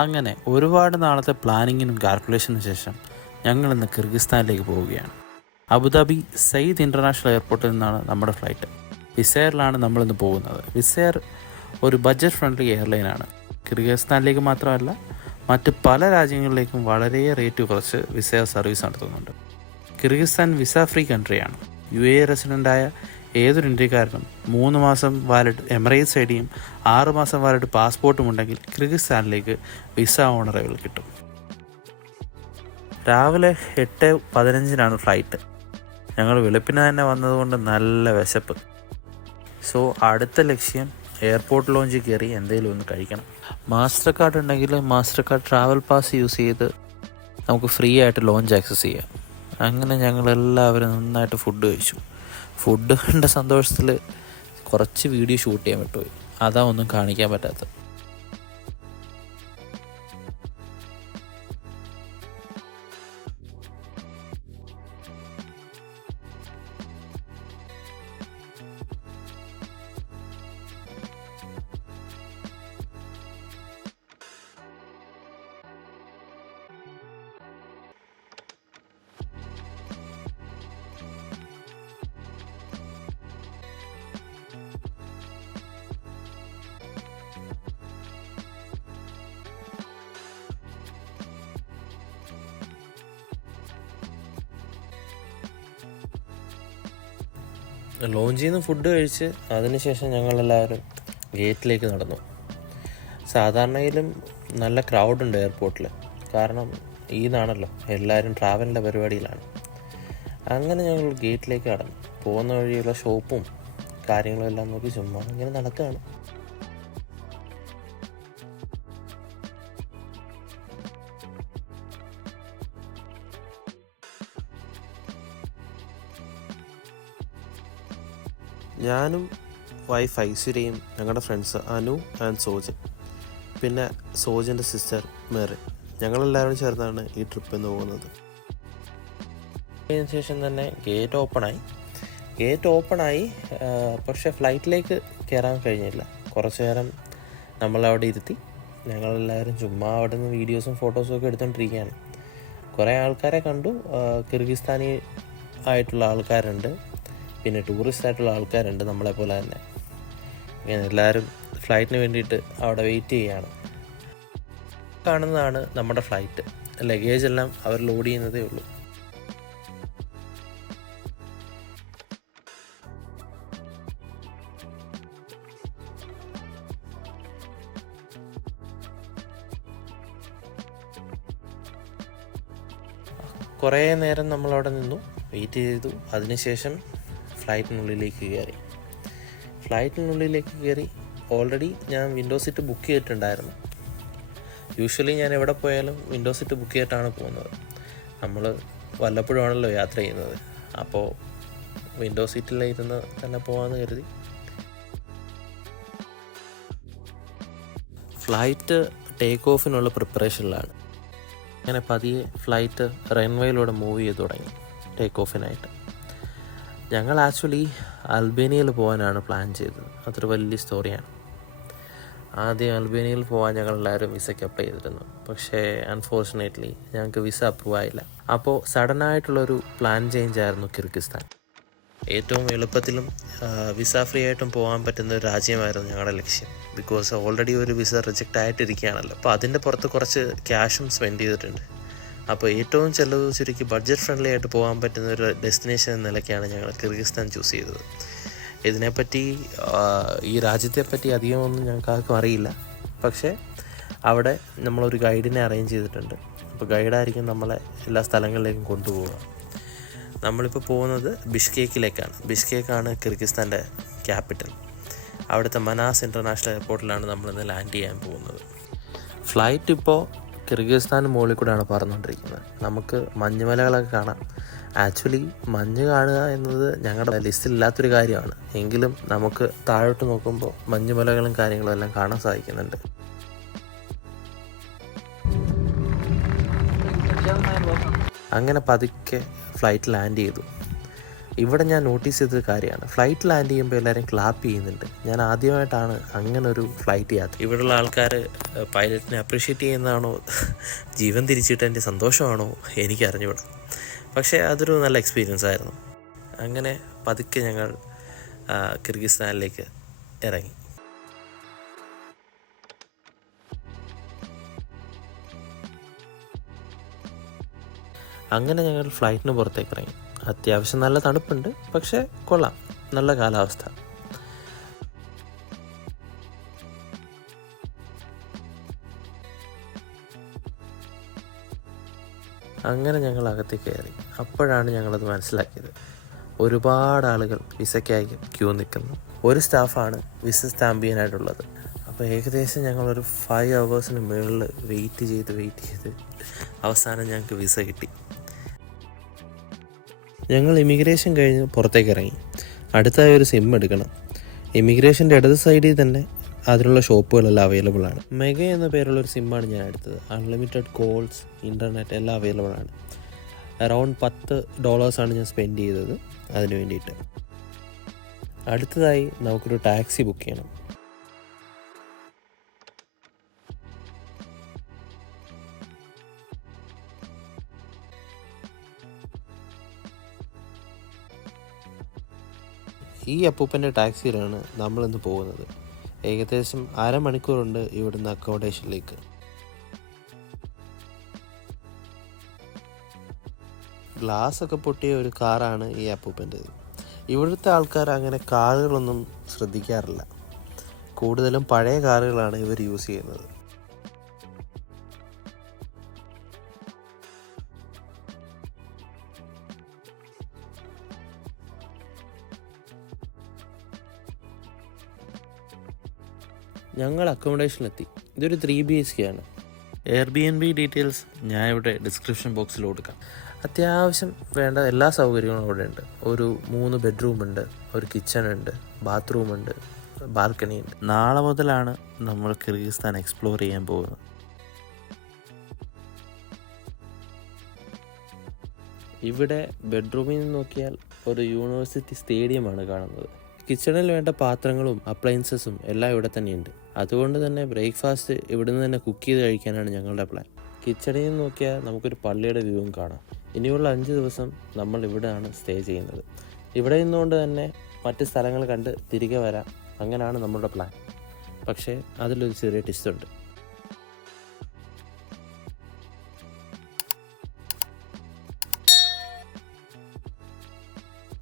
അങ്ങനെ ഒരുപാട് നാളത്തെ പ്ലാനിങ്ങിനും കാൽക്കുലേഷനും ശേഷം ഞങ്ങളിന്ന് കിർഗിസ്ഥാനിലേക്ക് പോവുകയാണ്. അബുദാബി സയ്യിദ് ഇൻ്റർനാഷണൽ എയർപോർട്ടിൽ നിന്നാണ് നമ്മുടെ ഫ്ലൈറ്റ്. വിസ് എയറിലാണ് നമ്മളിന്ന് പോകുന്നത്. വിസ് എയർ ഒരു ബഡ്ജറ്റ് ഫ്രണ്ട്ലി എയർലൈനാണ്. കിർഗിസ്ഥാനിലേക്ക് മാത്രമല്ല മറ്റ് പല രാജ്യങ്ങളിലേക്കും വളരെ റേറ്റ് കുറച്ച് വിസ് എയർ സർവീസ് നടത്തുന്നുണ്ട്. കിർഗിസ്ഥാൻ വിസ ഫ്രീ കൺട്രിയാണ്. UAE റെസിഡൻ്റായ ഏതൊരു ഇന്ത്യക്കാരനും 3 മാസം വാലിഡ് എമിറേറ്റ്സ് ഐഡിയും 6 മാസം വാലിഡ് പാസ്പോർട്ടും ഉണ്ടെങ്കിൽ കിർഗിസ്ഥാനിലേക്ക് വിസ ഓണറബിൾ കിട്ടും. രാവിലെ 8:15 ഫ്ലൈറ്റ്. ഞങ്ങൾ വെളുപ്പിന് തന്നെ വന്നതുകൊണ്ട് നല്ല വിശപ്പ്. സോ അടുത്ത ലക്ഷ്യം എയർപോർട്ട് ലോഞ്ചിൽ കയറി എന്തെങ്കിലും ഒന്ന് കഴിക്കണം. മാസ്റ്റർ കാർഡ് ഉണ്ടെങ്കിൽ master card travel pass use ചെയ്ത് നമുക്ക് ഫ്രീ ആയിട്ട് ലോഞ്ച് ആക്സസ് ചെയ്യാം. അങ്ങനെ ഞങ്ങളെല്ലാവരും നന്നായിട്ട് ഫുഡ് കഴിച്ചു. ഫുഡ് കണ്ട സന്തോഷത്തിൽ കുറച്ച് വീഡിയോ ഷൂട്ട് ചെയ്യാൻ വിട്ടുപോയി. അതാ ഒന്നും കാണിക്കാൻ പറ്റാത്തത്. ലോഞ്ചിൽ നിന്ന് ഫുഡ് കഴിച്ച് അതിനുശേഷം ഞങ്ങളെല്ലാവരും ഗേറ്റിലേക്ക് നടന്നു. സാധാരണയിലും നല്ല ക്രൗഡുണ്ട് എയർപോർട്ടിൽ. കാരണം ഈദാണല്ലോ, എല്ലാവരും ട്രാവലിൻ്റെ പരിപാടിയിലാണ്. അങ്ങനെ ഞങ്ങൾ ഗേറ്റിലേക്ക് കടന്നു. പോകുന്ന വഴിയുള്ള ഷോപ്പും കാര്യങ്ങളും എല്ലാം നോക്കി ചുമ്മാ ഇങ്ങനെ നടക്കുകയാണ്. ഞാനും വൈഫ് ഐശ്വര്യയും ഞങ്ങളുടെ ഫ്രണ്ട്സ് അനു ആൻഡ് സോജൻ, പിന്നെ സോജൻ്റെ സിസ്റ്റർ മേറി, ഞങ്ങളെല്ലാവരും ചേർന്നാണ് ഈ ട്രിപ്പ് എന്ന് പോകുന്നത്. അതിന് ശേഷം തന്നെ ഗേറ്റ് ഓപ്പണായി. പക്ഷേ ഫ്ലൈറ്റിലേക്ക് കയറാൻ കഴിഞ്ഞില്ല. കുറച്ച് നേരം നമ്മളവിടെ ഇരുത്തി. ഞങ്ങളെല്ലാവരും ചുമ്മാ അവിടെ നിന്ന് വീഡിയോസും ഫോട്ടോസും ഒക്കെ എടുത്തുകൊണ്ടിരിക്കുകയാണ്. കുറേ ആൾക്കാരെ കണ്ടു. കിർഗിസ്ഥാനി ആയിട്ടുള്ള ആൾക്കാരുണ്ട്, പിന്നെ ടൂറിസ്റ്റ് ആയിട്ടുള്ള ആൾക്കാരുണ്ട് നമ്മളെപ്പോലെ തന്നെ. ഇങ്ങനെ എല്ലാവരും ഫ്ലൈറ്റിന് വേണ്ടിയിട്ട് അവിടെ വെയിറ്റ് ചെയ്യുകയാണ്. കാണുന്നതാണ് നമ്മുടെ ഫ്ലൈറ്റ്. ലഗേജ് എല്ലാം അവർ ലോഡ് ചെയ്യുന്നതേ ഉള്ളൂ. കുറേ നേരം നമ്മളവിടെ നിന്നു, വെയിറ്റ് ചെയ്തു. അതിനുശേഷം ഫ്ലൈറ്റിനുള്ളിലേക്ക് കയറി. ഓൾറെഡി ഞാൻ വിൻഡോ സീറ്റ് ബുക്ക് ചെയ്തിട്ടുണ്ടായിരുന്നു. യൂഷ്വലി ഞാൻ എവിടെ പോയാലും വിൻഡോ സീറ്റ് ബുക്ക് ചെയ്തിട്ടാണ് പോകുന്നത്. നമ്മൾ വല്ലപ്പോഴുമാണല്ലോ യാത്ര ചെയ്യുന്നത്. അപ്പോൾ വിൻഡോ സീറ്റിലിരുന്ന് തന്നെ പോകാമെന്ന് കരുതി. ഫ്ലൈറ്റ് ടേക്ക് ഓഫിനുള്ള പ്രിപ്പറേഷനിലാണ്. അങ്ങനെ പതിയെ ഫ്ലൈറ്റ് റൺവേയിലൂടെ മൂവ് ചെയ്ത് തുടങ്ങി ടേക്ക് ഓഫിനായിട്ട്. ഞങ്ങൾ ആക്ച്വലി അൽബേനിയയിൽ പോകാനാണ് പ്ലാൻ ചെയ്തത്. അതൊരു വലിയ സ്റ്റോറിയാണ്. ആദ്യം അൽബേനിയയിൽ പോകാൻ ഞങ്ങളെല്ലാവരും വിസയ്ക്ക് അപ്ലൈ ചെയ്തിരുന്നു. പക്ഷേ അൺഫോർച്ചുനേറ്റ്ലി ഞങ്ങൾക്ക് വിസ അപ്രൂവ് ആയില്ല. അപ്പോൾ സഡനായിട്ടുള്ളൊരു പ്ലാൻ ചേഞ്ച് ആയിരുന്നു കിർഗിസ്ഥാൻ. ഏറ്റവും എളുപ്പത്തിലും വിസ ഫ്രീ ആയിട്ടും പോകാൻ പറ്റുന്ന ഒരു രാജ്യമായിരുന്നു ഞങ്ങളുടെ ലക്ഷ്യം. ബിക്കോസ് ഓൾറെഡി ഒരു വിസ റിജക്റ്റ് ആയിട്ടിരിക്കുകയാണല്ലോ. അപ്പോൾ അതിൻ്റെ പുറത്ത് കുറച്ച് ക്യാഷും സ്പെൻഡ് ചെയ്തിട്ടുണ്ട്. അപ്പോൾ ഏറ്റവും ചിലവ് ചുരുക്കി ബഡ്ജറ്റ് ഫ്രണ്ട്ലി ആയിട്ട് പോകാൻ പറ്റുന്ന ഒരു ഡെസ്റ്റിനേഷൻ എന്ന നിലയ്ക്കാണ് ഞങ്ങൾ കിർഗിസ്ഥാൻ ചൂസ് ചെയ്തത്. ഇതിനെപ്പറ്റി ഈ രാജ്യത്തെപ്പറ്റി അധികമൊന്നും ഞങ്ങൾക്ക് ആർക്കും അറിയില്ല. പക്ഷേ അവിടെ നമ്മളൊരു ഗൈഡിനെ അറേഞ്ച് ചെയ്തിട്ടുണ്ട്. അപ്പോൾ ഗൈഡായിരിക്കും നമ്മളെ എല്ലാ സ്ഥലങ്ങളിലേക്കും കൊണ്ടുപോവുക. നമ്മളിപ്പോൾ പോകുന്നത് ബിഷ്കേക്കിലേക്കാണ്. ബിഷ്കേക്കാണ് കിർഗിസ്ഥാൻ്റെ ക്യാപിറ്റൽ. അവിടുത്തെ മനാസ് ഇൻ്റർനാഷണൽ എയർപോർട്ടിലാണ് നമ്മളിന്ന് ലാൻഡ് ചെയ്യാൻ പോകുന്നത്. ഫ്ലൈറ്റ് ഇപ്പോൾ കിർഗിസ്ഥാൻ മുകളിൽ കൂടെയാണ് പറന്നുകൊണ്ടിരിക്കുന്നത്. നമുക്ക് മഞ്ഞുമലകളൊക്കെ കാണാം. ആക്ച്വലി മഞ്ഞ് കാണുക എന്നത് ഞങ്ങളുടെ ലിസ്റ്റിലില്ലാത്തൊരു കാര്യമാണ്. എങ്കിലും നമുക്ക് താഴോട്ട് നോക്കുമ്പോൾ മഞ്ഞുമലകളും കാര്യങ്ങളും എല്ലാം കാണാൻ സാധിക്കുന്നുണ്ട്. അങ്ങനെ പതുക്കെ ഫ്ലൈറ്റ് ലാൻഡ് ചെയ്തു. ഇവിടെ ഞാൻ നോട്ടീസ് ചെയ്തൊരു കാര്യമാണ്, ഫ്ലൈറ്റ് ലാൻഡ് ചെയ്യുമ്പോൾ എല്ലാവരും ക്ലാപ്പ് ചെയ്യുന്നുണ്ട്. ഞാൻ ആദ്യമായിട്ടാണ് അങ്ങനൊരു ഫ്ലൈറ്റ് യാത്ര. ഇവിടെയുള്ള ആൾക്കാർ പൈലറ്റിനെ അപ്രീഷിയേറ്റ് ചെയ്യുന്നതാണോ ജീവൻ തിരിച്ചിട്ടതിൻ്റെ സന്തോഷമാണോ എനിക്കറിഞ്ഞുകൂടാ. പക്ഷേ അതൊരു നല്ല എക്സ്പീരിയൻസ് ആയിരുന്നു. അങ്ങനെ പതുക്കെ ഞങ്ങൾ കിർഗിസ്ഥാനിലേക്ക് ഇറങ്ങി. അങ്ങനെ ഞങ്ങൾ ഫ്ലൈറ്റിന് പുറത്തേക്ക് ഇറങ്ങി. അത്യാവശ്യം നല്ല തണുപ്പുണ്ട്, പക്ഷേ കൊള്ളാം, നല്ല കാലാവസ്ഥ. അങ്ങനെ ഞങ്ങൾ അകത്തേക്ക് കയറി. അപ്പോഴാണ് ഞങ്ങളത് മനസ്സിലാക്കിയത്, ഒരുപാട് ആളുകൾ വിസയ്ക്കായി ക്യൂ നിൽക്കുന്നു. ഒരു സ്റ്റാഫാണ് വിസ സ്റ്റാമ്പ് ചെയ്യാനായിട്ടുള്ളത്. അപ്പോൾ ഏകദേശം ഞങ്ങളൊരു 5 hours മുകളിൽ വെയിറ്റ് ചെയ്ത് അവസാനം ഞങ്ങൾക്ക് വിസ കിട്ടി. ഞങ്ങൾ ഇമിഗ്രേഷൻ കഴിഞ്ഞ് പുറത്തേക്ക് ഇറങ്ങി. അടുത്തായി ഒരു സിം എടുക്കണം. ഇമിഗ്രേഷൻ്റെ ഇടത് സൈഡിൽ തന്നെ അതിനുള്ള ഷോപ്പുകളെല്ലാം അവൈലബിൾ ആണ്. മെഗ എന്ന പേരുള്ളൊരു സിമ്മാണ് ഞാൻ എടുത്തത്. അൺലിമിറ്റഡ് കോൾസ്, ഇൻ്റർനെറ്റ് എല്ലാം അവൈലബിൾ ആണ്. അറൗണ്ട് $10 ഞാൻ സ്പെൻഡ് ചെയ്തത് അതിന് വേണ്ടിയിട്ട്. അടുത്തതായി നമുക്കൊരു ടാക്സി ബുക്ക് ചെയ്യണം. ഈ അപ്പൂപ്പൻ്റെ ടാക്സിയിലാണ് നമ്മളിന്ന് പോകുന്നത്. ഏകദേശം 1/2 മണിക്കൂറുണ്ട് ഇവിടുന്ന് അക്കോമഡേഷനിലേക്ക്. ഗ്ലാസ്സൊക്കെ പൊട്ടിയ ഒരു കാറാണ് ഈ അപ്പൂപ്പൻ്റേത്. ഇവിടുത്തെ ആൾക്കാർ അങ്ങനെ കാറുകളൊന്നും ശ്രദ്ധിക്കാറില്ല. കൂടുതലും പഴയ കാറുകളാണ് ഇവർ യൂസ് ചെയ്യുന്നത്. ഞങ്ങൾ അക്കോമഡേഷനിലെത്തി. ഇതൊരു 3 BHK ആണ്. Airbnb ഡീറ്റെയിൽസ് ഞാൻ ഇവിടെ ഡിസ്ക്രിപ്ഷൻ ബോക്സിൽ കൊടുക്കാം. അത്യാവശ്യം വേണ്ട എല്ലാ സൗകര്യങ്ങളും ഇവിടെ ഉണ്ട്. ഒരു 3 ബെഡ്റൂമുണ്ട്, ഒരു കിച്ചണുണ്ട്, ബാത്റൂമുണ്ട്, ബാൽക്കണി ഉണ്ട്. നാളെ മുതലാണ് നമ്മൾ കിർഗിസ്ഥാൻ എക്സ്പ്ലോർ ചെയ്യാൻ പോകുന്നത്. ഇവിടെ ബെഡ്റൂമിൽ നിന്ന് നോക്കിയാൽ ഒരു യൂണിവേഴ്സിറ്റി സ്റ്റേഡിയമാണ് കാണുന്നത്. കിച്ചണിൽ വേണ്ട പാത്രങ്ങളും അപ്ലയൻസസും എല്ലാം ഇവിടെ തന്നെയുണ്ട്. അതുകൊണ്ട് തന്നെ ബ്രേക്ക്ഫാസ്റ്റ് ഇവിടുന്ന് തന്നെ കുക്ക് ചെയ്ത് കഴിക്കാനാണ് ഞങ്ങളുടെ പ്ലാൻ. കിച്ചണിൽ നിന്ന് നോക്കിയാൽ നമുക്കൊരു പള്ളിയുടെ വ്യൂവും കാണാം. ഇനിയുള്ള 5 ദിവസം നമ്മൾ ഇവിടെയാണ് സ്റ്റേ ചെയ്യുന്നത്. ഇവിടെ നിന്നുകൊണ്ട് തന്നെ മറ്റ് സ്ഥലങ്ങൾ കണ്ട് തിരികെ വരാം. അങ്ങനെയാണ് നമ്മുടെ പ്ലാൻ. പക്ഷേ അതിലൊരു ചെറിയ ട്വിസ്റ്റ് ഉണ്ട്.